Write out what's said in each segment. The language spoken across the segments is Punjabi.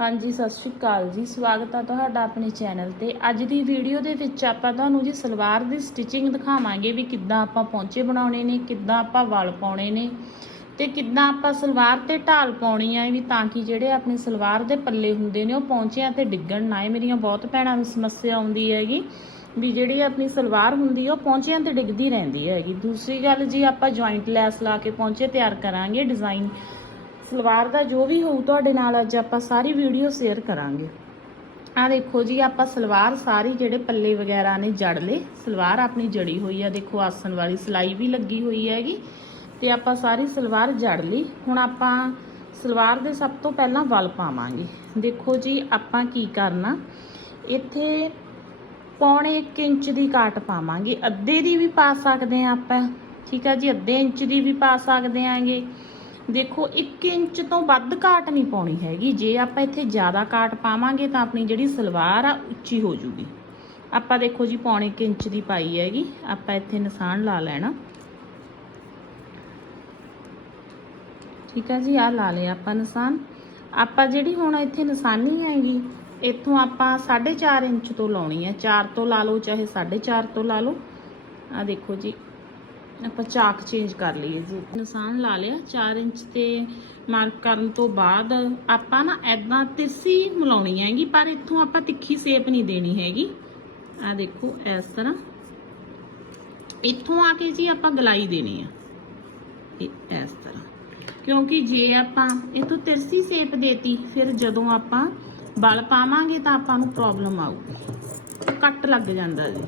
ਹਾਂਜੀ, ਸਤਿ ਸ਼੍ਰੀ ਅਕਾਲ ਜੀ। ਸਵਾਗਤ ਹੈ ਤੁਹਾਡਾ ਆਪਣੇ ਚੈਨਲ ਤੇ। ਅੱਜ ਦੀ ਵੀਡੀਓ ਦੇ ਵਿੱਚ ਆਪਾਂ ਤੁਹਾਨੂੰ ਜੀ ਸਲਵਾਰ ਦੀ ਸਟਿਚਿੰਗ ਦਿਖਾਵਾਂਗੇ ਵੀ ਕਿੱਦਾਂ ਆਪਾਂ ਪੌਂਚੇ ਬਣਾਉਣੇ ਨੇ, ਕਿੱਦਾਂ ਆਪਾਂ ਵਲ ਪਾਉਣੇ ਨੇ ਤੇ ਕਿੱਦਾਂ ਆਪਾਂ ਸਲਵਾਰ ਤੇ ਢਾਲ ਪਾਉਣੀ ਆ ਵੀ ਤਾਂ ਕਿ ਜਿਹੜੇ ਆਪਣੀ ਸਲਵਾਰ ਦੇ ਪੱਲੇ ਹੁੰਦੇ ਨੇ ਉਹ ਪੌਂਚਿਆਂ ਤੇ ਡਿੱਗਣ ਨਾ। ਇਹ ਮੇਰੀਆਂ ਬਹੁਤ ਭੈਣਾਂ ਨੂੰ ਸਮੱਸਿਆ ਆਉਂਦੀ ਹੈਗੀ ਵੀ ਜਿਹੜੀ ਆਪਣੀ ਸਲਵਾਰ ਹੁੰਦੀ ਆ ਉਹ ਪੌਂਚਿਆਂ ਤੇ ਡਿੱਗਦੀ ਰਹਿੰਦੀ ਹੈਗੀ। ਦੂਸਰੀ ਗੱਲ, ਜੀ ਆਪਾਂ ਜੁਆਇੰਟ ਲੈਸ ਲਾ ਕੇ ਪੌਂਚੇ ਤਿਆਰ ਕਰਾਂਗੇ ਡਿਜ਼ਾਈਨ ਸਲਵਾਰ ਦਾ ਜੋ ਵੀ ਹੋਊ ਤੁਹਾਡੇ ਨਾਲ ਅੱਜ ਆਪਾਂ ਸਾਰੀ ਵੀਡੀਓ ਸ਼ੇਅਰ ਕਰਾਂਗੇ। ਆ ਦੇਖੋ ਜੀ, ਆਪਾਂ ਸਲਵਾਰ ਸਾਰੀ ਜਿਹੜੇ ਪੱਲੇ ਵਗੈਰਾ ਨੇ ਜੜ ਲਏ। ਸਲਵਾਰ ਆਪਣੀ ਜੜੀ ਹੋਈ ਆ, ਦੇਖੋ ਆਸਣ ਵਾਲੀ ਸਲਾਈ ਵੀ ਲੱਗੀ ਹੋਈ ਹੈਗੀ ਤੇ ਆਪਾਂ ਸਾਰੀ ਸਲਵਾਰ ਜੜ ਲਈ। ਹੁਣ ਆਪਾਂ ਸਲਵਾਰ ਦੇ ਸਭ ਤੋਂ ਪਹਿਲਾਂ ਵਲ ਪਾਵਾਂਗੇ। ਦੇਖੋ ਜੀ, ਆਪਾਂ ਕੀ ਕਰਨਾ, ਇੱਥੇ ਪੌਣੇ 1 ਇੰਚ ਦੀ ਕਾਟ ਪਾਵਾਂਗੇ। ਅੱਧੇ ਦੀ ਵੀ ਪਾ ਸਕਦੇ ਆ ਆਪਾਂ, ਠੀਕ ਆ ਜੀ, ਅੱਧੇ ਇੰਚ ਦੀ ਵੀ ਪਾ ਸਕਦੇ ਆਂਗੇ ਦੇਖੋ 1 ਇੰਚ ਤੋਂ ਵੱਧ ਕਾਟ ਨਹੀਂ ਪਾਉਣੀ ਹੈਗੀ। ਜੇ ਆਪਾਂ ਇੱਥੇ ਜ਼ਿਆਦਾ ਕਾਟ ਪਾਵਾਂਗੇ ਤਾਂ ਆਪਣੀ ਜਿਹੜੀ ਸਲਵਾਰ ਆ, ਉੱਚੀ ਹੋ ਜੂਗੀ। ਆਪਾਂ ਦੇਖੋ ਜੀ, ਪੌਣੇ 1 ਇੰਚ ਦੀ ਪਾਈ ਹੈਗੀ। ਆਪਾਂ ਇੱਥੇ ਨਿਸ਼ਾਨ ਲਾ ਲੈਣਾ। ਠੀਕ ਹੈ ਜੀ ਆ ਲਾ ਲਿਆ ਆਪਾਂ ਨਿਸ਼ਾਨ। ਆਪਾਂ ਜਿਹੜੀ ਹੁਣ ਇੱਥੇ ਨਿਸ਼ਾਨੀ ਹੈਗੀ, ਇੱਥੋਂ ਆਪਾਂ 4.5 ਇੰਚ ਤੋਂ ਲਾਉਣੀ ਹੈ 4 ਤੋਂ ਲਾ ਲਓ, ਚਾਹੇ 4.5 ਤੋਂ ਲਾ ਲਓ। ਆ ਦੇਖੋ ਜੀ ਆਪਾਂ ਚਾਕ ਚੇਂਜ ਕਰ ਲਈਏ ਜੀ। ਨਿਸ਼ਾਨ ਲਾ ਲਿਆ 4 ਇੰਚ ਤੇ ਮਾਰਕ ਕਰਨ ਤੋਂ ਬਾਅਦ ਆਪਾਂ ਨਾ ਐਦਾਂ ਤਿਰਸੀ ਮਿਲਾਉਣੀ ਹੈਗੀ, ਪਰ ਇੱਥੋਂ ਆਪਾਂ ਤਿੱਖੀ ਸ਼ੇਪ ਨਹੀਂ ਦੇਣੀ ਹੈਗੀ। ਆ ਦੇਖੋ, ਇਸ ਤਰ੍ਹਾਂ। ਇੱਥੋਂ ਆ ਕੇ ਜੀ ਆਪਾਂ ਗਲਾਈ ਦੇਣੀ ਆ। ਇਸ ਤਰ੍ਹਾਂ। ਕਿਉਂਕਿ ਜੇ ਆਪਾਂ ਇਥੋਂ ਤਿਰਸੀ ਸ਼ੇਪ ਦੇਤੀ, ਫਿਰ ਜਦੋਂ ਆਪਾਂ ਬਲ ਪਾਵਾਂਗੇ ਤਾਂ ਆਪਾਂ ਨੂੰ ਪ੍ਰੋਬਲਮ ਆਊਗੀ। ਕੱਟ ਲੱਗ ਜਾਂਦਾ ਜੀ।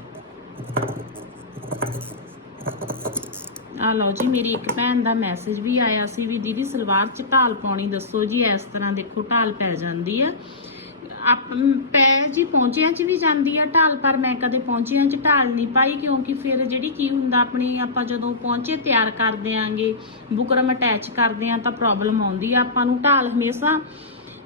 ਆ ਲਓ ਜੀ, ਮੇਰੀ ਇੱਕ ਭੈਣ ਦਾ ਮੈਸੇਜ ਵੀ ਆਇਆ ਸੀ ਵੀ ਦੀਦੀ ਸਲਵਾਰ 'ਚ ਢਾਲ ਪਾਉਣੀ, ਦੱਸੋ ਜੀ, ਇਸ ਤਰ੍ਹਾਂ ਦੇਖੋ ਢਾਲ ਪੈ ਜਾਂਦੀ ਆ। ਆਪ ਪੈ ਜੀ ਪਹੁੰਚਿਆਂ 'ਚ ਵੀ ਜਾਂਦੀ ਆ ਢਾਲ, ਪਰ ਮੈਂ ਕਦੇ ਪਹੁੰਚਿਆਂ 'ਚ ਢਾਲ ਨਹੀਂ ਪਾਈ, ਕਿਉਂਕਿ ਫਿਰ ਜਿਹੜੀ ਕੀ ਹੁੰਦਾ, ਆਪਣੀ ਆਪਾਂ ਜਦੋਂ ਪਹੁੰਚੇ ਤਿਆਰ ਕਰ ਦਿਆਂਗੇ, ਬੁਕਰਮ ਅਟੈਚ ਕਰਦੇ ਆਂ ਤਾਂ ਪ੍ਰੋਬਲਮ ਆਉਂਦੀ ਆ। ਆਪਾਂ ਨੂੰ ਢਾਲ ਹਮੇਸ਼ਾ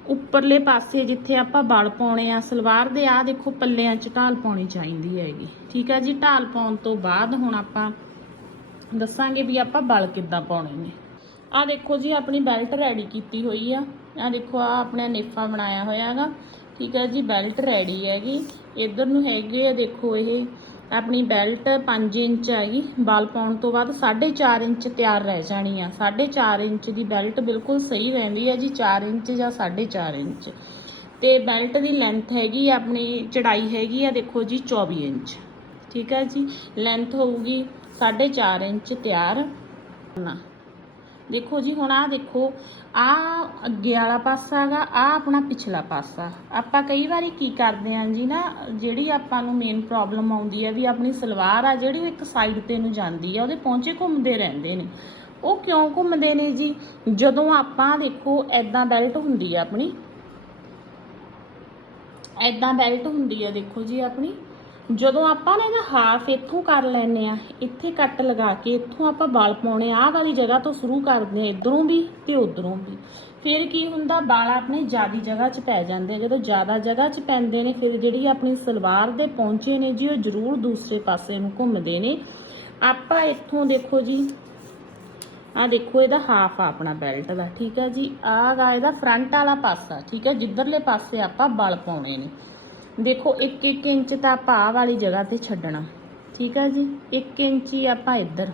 ਉੱਪਰਲੇ ਪਾਸੇ ਜਿੱਥੇ ਆਪਾਂ ਬਲ ਪਾਉਣੇ ਆ, ਸਲਵਾਰ ਦੇ ਆ ਦੇਖੋ ਪੱਲਿਆਂ 'ਚ ਢਾਲ ਪਾਉਣੀ ਚਾਹੀਦੀ ਹੈਗੀ। ਠੀਕ ਆ ਜੀ, ਢਾਲ ਪਾਉਣ ਤੋਂ ਬਾਅਦ ਹੁਣ ਆਪਾਂ ਦੱਸਾਂਗੇ ਵੀ ਆਪਾਂ ਬਲ ਕਿੱਦਾਂ ਪਾਉਣੇ ਨੇ। ਆ ਦੇਖੋ ਜੀ, ਆਪਣੀ ਬੈਲਟ ਰੈਡੀ ਕੀਤੀ ਹੋਈ ਆ। ਆ ਦੇਖੋ ਆ ਆਪਣਾ ਨੇਫਾ ਬਣਾਇਆ ਹੋਇਆ ਹੈਗਾ। ਠੀਕ ਹੈ ਜੀ ਬੈਲਟ ਰੈਡੀ ਹੈਗੀ। ਇਧਰ ਨੂੰ ਹੈਗੇ ਆ, ਦੇਖੋ ਇਹ ਆਪਣੀ ਬੈਲਟ 5 ਇੰਚ ਹੈਗੀ। ਬਲ ਪਾਉਣ ਤੋਂ ਬਾਅਦ 4.5 ਇੰਚ ਤਿਆਰ ਰਹਿ ਜਾਣੀ ਆ। 4.5 ਇੰਚ ਦੀ ਬੈਲਟ ਬਿਲਕੁਲ ਸਹੀ ਰਹਿੰਦੀ ਹੈ ਜੀ 4 ਇੰਚ ਜਾਂ 4.5 ਇੰਚ। ਤੇ ਬੈਲਟ ਦੀ ਲੈਂਥ ਹੈਗੀ ਆਪਣੀ ਚੜਾਈ ਹੈਗੀ ਆ, ਦੇਖੋ ਜੀ 24 ਇੰਚ। ਠੀਕ ਹੈ ਜੀ ਲੈਂਥ ਹੋਊਗੀ 4.5 ਇੰਚ ਤਿਆਰ ਕਰਨਾ। ਦੇਖੋ ਜੀ, ਹੁਣ ਆ ਦੇਖੋ ਆ ਅੱਗੇ ਵਾਲਾ ਪਾਸਾ ਹੈਗਾ ਆ ਆਪਣਾ ਪਿਛਲਾ ਪਾਸਾ। ਆਪਾਂ ਕਈ ਵਾਰੀ ਕੀ ਕਰਦੇ ਆਂ ਜੀ ਨਾ, ਜਿਹੜੀ ਆਪਾਂ ਨੂੰ ਮੇਨ ਪ੍ਰੋਬਲਮ ਆਉਂਦੀ ਹੈ ਵੀ ਆਪਣੀ ਸਲਵਾਰ ਆ, ਜਿਹੜੀ ਉਹ ਇੱਕ ਸਾਈਡ ਤੇ ਨੂੰ ਜਾਂਦੀ ਆ, ਉਹਦੇ ਪਹੁੰਚੇ ਘੁੰਮਦੇ ਰਹਿੰਦੇ ਨੇ। ਉਹ ਕਿਉਂ ਘੁੰਮਦੇ ਨੇ ਜੀ? ਜਦੋਂ ਆਪਾਂ ਦੇਖੋ ਐਦਾਂ ਬੈਲਟ ਹੁੰਦੀ ਆ ਆਪਣੀ ਐਦਾਂ ਬੈਲਟ ਹੁੰਦੀ ਆ ਦੇਖੋ ਜੀ ਆਪਣੀ ਜਦੋਂ ਆਪਾਂ ਨੇ ਨਾ ਹਾਫ ਇੱਥੋਂ ਕਰ ਲੈਨੇ ਆ ਇੱਥੇ ਕੱਟ ਲਗਾ ਕੇ ਇੱਥੋਂ ਆਪਾਂ ਵਾਲ ਪਾਉਣੇ ਆਹ ਵਾਲੀ ਜਗ੍ਹਾ ਤੋਂ ਸ਼ੁਰੂ ਕਰਦੇ ਆ ਇਧਰੋਂ ਵੀ ਤੇ ਉਧਰੋਂ ਵੀ। ਫਿਰ ਕੀ ਹੁੰਦਾ, ਵਾਲ ਆਪਣੇ ਜ਼ਿਆਦੀ ਜਗ੍ਹਾ 'ਚ ਪੈ ਜਾਂਦੇ ਆ। ਜਦੋਂ ਜ਼ਿਆਦਾ ਜਗ੍ਹਾ 'ਚ ਪੈਂਦੇ ਨੇ, ਫਿਰ ਜਿਹੜੀ ਆਪਣੀ ਸਲਵਾਰ ਦੇ ਪਹੁੰਚੇ ਨੇ ਜੀ, ਉਹ ਜ਼ਰੂਰ ਦੂਸਰੇ ਪਾਸੇ ਨੂੰ ਘੁੰਮਦੇ ਨੇ। ਆਪਾਂ ਇੱਥੋਂ ਦੇਖੋ ਜੀ ਆ ਦੇਖੋ ਇਹਦਾ ਹਾਫ ਆ ਆਪਣਾ ਬੈਲਟ ਦਾ, ਠੀਕ ਹੈ ਜੀ? ਆਹ ਗਾ ਇਹਦਾ ਫਰੰਟ ਵਾਲਾ ਪਾਸਾ, ਠੀਕ ਹੈ ਜਿੱਧਰਲੇ ਪਾਸੇ ਆਪਾਂ ਵਲ ਪਾਉਣੇ ਨੇ। ਦੇਖੋ 1-1 ਇੰਚ ਤਾਂ ਆਪਾਂ ਆਹ ਵਾਲੀ ਜਗ੍ਹਾ ਤੇ ਛੱਡਣਾ। ਠੀਕ ਆ ਜੀ? 1 ਇੰਚ ਹੀ ਆਪਾਂ ਇੱਧਰ।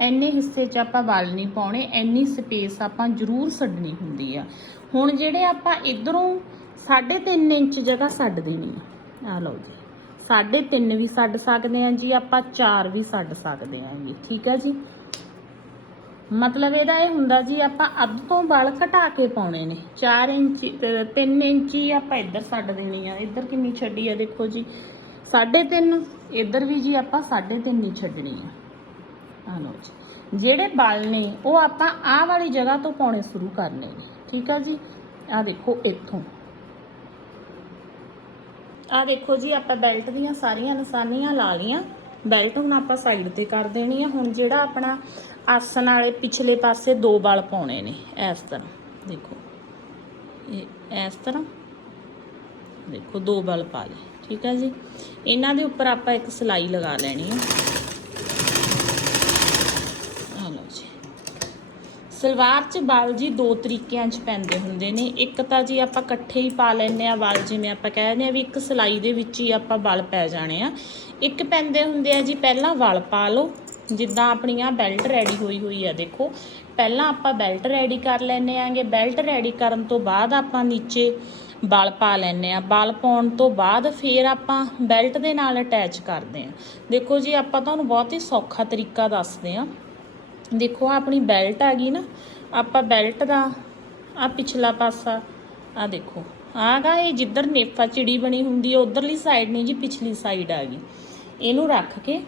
ਐਨੇ ਹਿੱਸੇ 'ਚ ਆਪਾਂ ਵਲ ਨਹੀਂ ਪਾਉਣੇ ਐਨੀ ਸਪੇਸ ਆਪਾਂ ਜ਼ਰੂਰ ਛੱਡਣੀ ਹੁੰਦੀ ਆ। ਹੁਣ ਜਿਹੜੇ ਆਪਾਂ ਇਧਰੋਂ 3.5 ਇੰਚ ਜਗ੍ਹਾ ਛੱਡ ਦੇਣੀ ਆ। ਆ ਲਓ ਜੀ। 3.5 ਵੀ ਛੱਡ ਸਕਦੇ ਆ ਜੀ, ਆਪਾਂ 4 ਵੀ ਛੱਡ ਸਕਦੇ ਆ ਜੀ। ਠੀਕ ਆ ਜੀ? ਮਤਲਬ ਇਹਦਾ ਇਹ ਹੁੰਦਾ ਜੀ, ਆਪਾਂ ਅੱਧ ਤੋਂ ਵਲ ਘਟਾ ਕੇ ਪਾਉਣੇ ਨੇ। 4 ਇੰਚ 3 ਇੰਚ ਆਪਾਂ ਇੱਧਰ ਛੱਡ ਦੇਣੀ ਆ। ਇੱਧਰ ਕਿੰਨੀ ਛੱਡੀ ਆ ਦੇਖੋ ਜੀ। 3.5 ਇੱਧਰ ਵੀ ਜੀ ਆਪਾਂ 3.5 ਹੀ ਛੱਡਣੀ ਆ। ਆ ਲਓ ਜੀ। ਜਿਹੜੇ ਬਲ ਨੇ, ਉਹ ਆਪਾਂ ਆਹ ਵਾਲੀ ਜਗ੍ਹਾ ਤੋਂ ਪਾਉਣੇ ਸ਼ੁਰੂ ਕਰਨੇ ਨੇ। ਠੀਕ ਆ ਜੀ? ਆ ਦੇਖੋ ਇੱਥੋਂ। ਆ ਦੇਖੋ ਜੀ, ਆਪਾਂ ਬੈਲਟ ਦੀਆਂ ਸਾਰੀਆਂ ਨਿਸ਼ਾਨੀਆਂ ਲਾ ਲੀਆਂ ਬੈਲਟ ਹੁਣ ਆਪਾਂ ਸਾਈਡ ਤੇ ਕਰ ਦੇਣੀ ਆ। ਹੁਣ ਜਿਹੜਾ ਆਪਣਾ ਆਸਣ ਵਾਲੇ ਪਿਛਲੇ ਪਾਸੇ ਦੋ ਬਲ ਪਾਉਣੇ ਨੇ, ਇਸ ਤਰ੍ਹਾਂ। ਦੇਖੋ, ਇਹ ਇਸ ਤਰ੍ਹਾਂ। ਦੇਖੋ, ਦੋ ਬਲ ਪਾ ਲਏ, ਠੀਕ ਹੈ ਜੀ? ਇਹਨਾਂ ਦੇ ਉੱਪਰ ਆਪਾਂ ਇੱਕ ਸਲਾਈ ਲਗਾ ਲੈਣੀ ਹੈ ਆ ਲਓ ਜੀ। ਸਲਵਾਰ 'ਚ ਬਲ ਜੀ ਦੋ ਤਰੀਕਿਆਂ 'ਚ ਪੈਂਦੇ ਹੁੰਦੇ ਨੇ। ਇੱਕ ਤਾਂ ਜੀ ਆਪਾਂ ਇਕੱਠੇ ਹੀ ਪਾ ਲੈਂਦੇ ਆ ਬਲ ਜਿਵੇਂ ਆਪਾਂ ਕਹਿੰਦੇ ਆ ਵੀ ਇੱਕ ਸਲਾਈ ਦੇ ਵਿੱਚ ਹੀ ਆਪਾਂ ਬਲ ਪੈ ਜਾਣੇ ਆ। ਇੱਕ ਪੈਂਦੇ ਹੁੰਦੇ ਆ ਜੀ, ਪਹਿਲਾਂ ਵਲ ਪਾ ਲਓ। ਜਿੱਦਾਂ ਆਪਣੀ ਆ ਬੈਲਟ ਰੈਡੀ ਹੋਈ ਹੋਈ ਆ, ਦੇਖੋ। ਪਹਿਲਾਂ ਆਪਾਂ ਬੈਲਟ ਰੈਡੀ ਕਰ ਲੈਨੇ ਆਂਗੇ। ਬੈਲਟ ਰੈਡੀ ਕਰਨ ਤੋਂ ਬਾਅਦ ਆਪਾਂ ਨੀਚੇ ਬਲ ਪਾ ਲੈਨੇ ਆ। ਵਾਲ ਪਾਉਣ ਤੋਂ ਬਾਅਦ ਫਿਰ ਆਪਾਂ ਬੈਲਟ ਦੇ ਨਾਲ ਅਟੈਚ ਕਰਦੇ ਆ। ਦੇਖੋ ਜੀ, ਆਪਾਂ ਤੁਹਾਨੂੰ ਬਹੁਤ ਹੀ ਸੌਖਾ ਤਰੀਕਾ ਦੱਸਦੇ ਆ। ਦੇਖੋ, ਆਹ ਆਪਣੀ ਬੈਲਟ ਆ ਗਈ ਨਾ। ਆਪਾਂ ਬੈਲਟ ਦਾ ਆ ਪਿਛਲਾ ਪਾਸਾ ਆ ਦੇਖੋ। ਆਗਾ ਇਹ ਜਿੱਧਰ ਨੇਫਾ ਚਿੜੀ ਬਣੀ ਹੁੰਦੀ ਹੈ ਉਧਰਲੀ ਸਾਈਡ ਨਹੀਂ ਜੀ ਪਿਛਲੀ ਸਾਈਡ ਆ ਗਈ। ਇਹਨੂੰ ਰੱਖ ਕੇ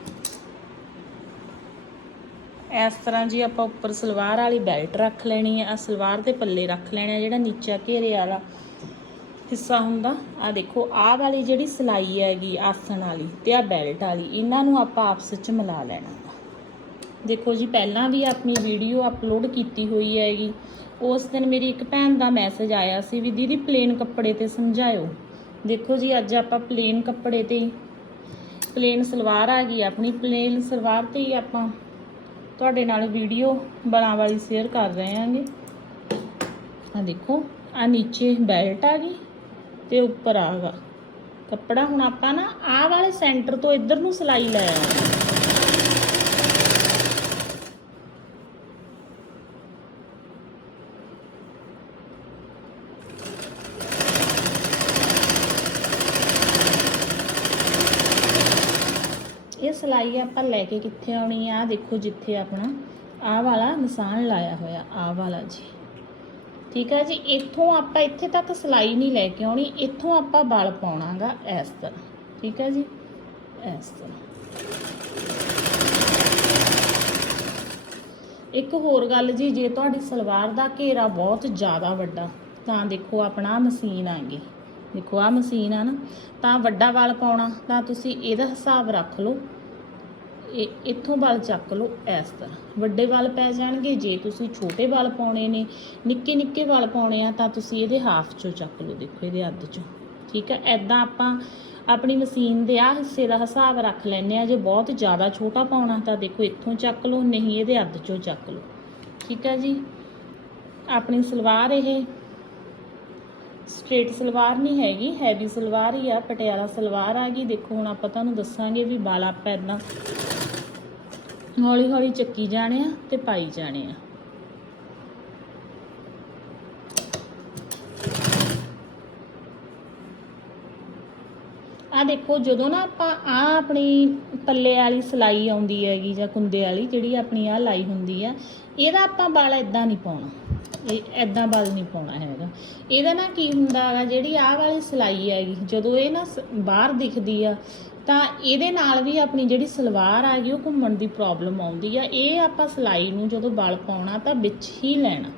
ਇਸ ਤਰ੍ਹਾਂ ਜੀ ਆਪਾਂ ਉੱਪਰ ਸਲਵਾਰ ਵਾਲੀ ਬੈਲਟ ਰੱਖ ਲੈਣੀ ਹੈ ਆ ਸਲਵਾਰ ਦੇ ਪੱਲੇ ਰੱਖ ਲੈਣੇ ਆ, ਜਿਹੜਾ ਨੀਚਾ ਘੇਰੇ ਵਾਲਾ ਹਿੱਸਾ ਹੁੰਦਾ। ਆ ਦੇਖੋ, ਆਹ ਵਾਲੀ ਜਿਹੜੀ ਸਲਾਈ ਹੈਗੀ, ਆਸਣ ਵਾਲੀ ਤੇ ਆ ਬੈਲਟ ਵਾਲੀ, ਇਹਨਾਂ ਨੂੰ ਆਪਾਂ ਆਪਸ ਵਿੱਚ ਮਿਲਾ ਲੈਣਾ। ਦੇਖੋ ਜੀ, ਪਹਿਲਾਂ ਵੀ ਆਪਣੀ ਵੀਡੀਓ ਅਪਲੋਡ ਕੀਤੀ ਹੋਈ ਹੈਗੀ। ਉਸ ਦਿਨ ਮੇਰੀ ਇੱਕ ਭੈਣ ਦਾ ਮੈਸੇਜ ਆਇਆ ਸੀ ਵੀ ਦੀਦੀ ਪਲੇਨ ਕੱਪੜੇ ਤੇ ਸਮਝਾਇਓ। ਦੇਖੋ ਜੀ, ਅੱਜ ਆਪਾਂ ਪਲੇਨ ਕੱਪੜੇ ਤੇ ਪਲੇਨ ਸਲਵਾਰ ਆ ਗਈ, ਆਪਣੀ ਪਲੇਨ ਸਲਵਾਰ ਤੇ ਹੀ ਆਪਾਂ ਤੁਹਾਡੇ ਨਾਲ ਵੀਡੀਓ ਬਣਾ ਵਾਲੀ ਸ਼ੇਅਰ ਕਰ ਰਹੇ ਹਾਂਗੇ। ਆ ਦੇਖੋ ਆ ਨੀਚੇ ਬੈਲਟ ਆ ਗਈ ਤੇ ਉੱਪਰ ਆਗਾ ਕੱਪੜਾ ਹੁਣ ਆਪਾਂ ਨਾ ਆਹ ਵਾਲੇ ਸੈਂਟਰ ਤੋਂ ਇੱਧਰ ਨੂੰ ਸਿਲਾਈ ਲੈ ਆਵਾਂਗੇ। ਇਹ ਆਪਾਂ ਲੈ ਕੇ ਕਿੱਥੇ ਆਉਣੀ ਆ? ਆਹ ਦੇਖੋ ਜਿੱਥੇ ਆਪਣਾ ਆਹ ਵਾਲਾ ਨਿਸ਼ਾਨ ਲਾਇਆ ਹੋਇਆ, ਆਹ ਵਾਲਾ ਜੀ। ਠੀਕ ਆ ਜੀ, ਇੱਥੋਂ ਆਪਾਂ ਇੱਥੇ ਤੱਕ ਸਿਲਾਈ ਨਹੀਂ ਲੈ ਕੇ ਆਉਣੀ, ਇੱਥੋਂ ਆਪਾਂ ਬਲ ਪਾਉਣਾਗਾ ਇਸ ਤਰ੍ਹਾਂ। ਠੀਕ ਆ ਜੀ, ਇਸ ਤਰ੍ਹਾਂ। ਇੱਕ ਹੋਰ ਗੱਲ ਜੀ, ਜੇ ਤੁਹਾਡੀ ਸਲਵਾਰ ਦਾ ਘੇਰਾ ਬਹੁਤ ਜ਼ਿਆਦਾ ਵੱਡਾ, ਤਾਂ ਦੇਖੋ ਆਪਣਾ ਮਸ਼ੀਨ ਆ ਗਈ। ਦੇਖੋ ਆ ਮਸ਼ੀਨ ਆ ਨਾ, ਤਾਂ ਵੱਡਾ ਵਾਲ ਪਾਉਣਾ, ਤਾਂ ਤੁਸੀਂ ਇਹਦਾ ਹਿਸਾਬ ਰੱਖ ਲਓ। ਇਹ ਇੱਥੋਂ ਵਾਲ ਚੱਕ ਲਓ ਇਸ ਤਰ੍ਹਾਂ। ਵੱਡੇ ਵਾਲ ਪੈ ਜਾਣਗੇ, ਜੇ ਤੁਸੀਂ ਛੋਟੇ ਵਾਲ ਪਾਉਣੇ ਨੇ, ਨਿੱਕੇ ਨਿੱਕੇ ਵਾਲ ਪਾਉਣੇ ਆ, ਤਾਂ ਤੁਸੀਂ ਇਹਦੇ ਹਾਫ ਚੋਂ ਚੱਕ ਲਓ, ਦੇਖੋ ਇਹਦੇ ਅੱਧ ਚੋਂ। ਠੀਕ ਹੈ ਐਦਾਂ ਆਪਾਂ ਆਪਣੀ ਮਸ਼ੀਨ ਦੇ ਆ ਹਿੱਸੇ ਦਾ ਹਿਸਾਬ ਰੱਖ ਲੈਨੇ ਆ। ਜੇ ਬਹੁਤ ਜ਼ਿਆਦਾ ਛੋਟਾ ਪਾਉਣਾ, ਤਾਂ ਦੇਖੋ ਇੱਥੋਂ ਚੱਕ ਲਓ, ਨਹੀਂ ਇਹਦੇ ਅੱਧ ਚੋਂ ਚੱਕ ਲਓ। ਠੀਕ ਹੈ ਜੀ? ਆਪਣੀ ਸਲਵਾਰ ਇਹ ਸਟ੍ਰੇਟ ਸਲਵਾਰ ਨਹੀਂ ਹੈਗੀ, ਹੈਵੀ ਸਲਵਾਰ ਹੀ ਆ, ਪਟਿਆਲਾ ਸਲਵਾਰ ਆ ਗਈ। ਦੇਖੋ, ਹੁਣ ਆਪਾਂ ਤੁਹਾਨੂੰ ਦੱਸਾਂਗੇ ਵੀ ਵਾਲ ਆਪਾਂ ਇਦਾਂ ਹੌਲੀ ਹੌਲੀ ਚੱਕੀ ਜਾਣੇ ਆ ਤੇ ਪਾਈ ਜਾਣੇ ਆ। ਆ ਦੇਖੋ, ਜਦੋਂ ਨਾ ਆਪਾਂ ਆ ਆਪਣੀ ਪੱਲੇ ਵਾਲੀ ਸਲਾਈ ਆਉਂਦੀ ਹੈਗੀ ਜਾਂ ਕੁੰਦੇ ਵਾਲੀ, ਜਿਹੜੀ ਆਪਣੀ ਆ ਲਾਈ ਹੁੰਦੀ ਆ, ਇਹਦਾ ਆਪਾਂ ਵਾਲ ਇਦਾਂ ਨਹੀਂ ਪਾਉਣਾ। ਇਹ ਐਦਾਂ ਬਲ ਨਹੀਂ ਪਾਉਣਾ ਹੈਗਾ। ਇਹਦਾ ਨਾ ਕੀ ਹੁੰਦਾ ਹੈਗਾ, ਜਿਹੜੀ ਆਹ ਵਾਲੀ ਸਲਾਈ ਹੈਗੀ, ਜਦੋਂ ਇਹ ਨਾ ਸ- ਬਾਹਰ ਦਿਖਦੀ ਆ, ਤਾਂ ਇਹਦੇ ਨਾਲ ਵੀ ਆਪਣੀ ਜਿਹੜੀ ਸਲਵਾਰ ਆ ਗਈ ਉਹ ਘੁੰਮਣ ਦੀ ਪ੍ਰੋਬਲਮ ਆਉਂਦੀ ਆ। ਇਹ ਆਪਾਂ ਸਲਾਈ ਨੂੰ ਜਦੋਂ ਬਲ ਪਾਉਣਾ, ਤਾਂ ਵਿੱਚ ਹੀ ਲੈਣਾ।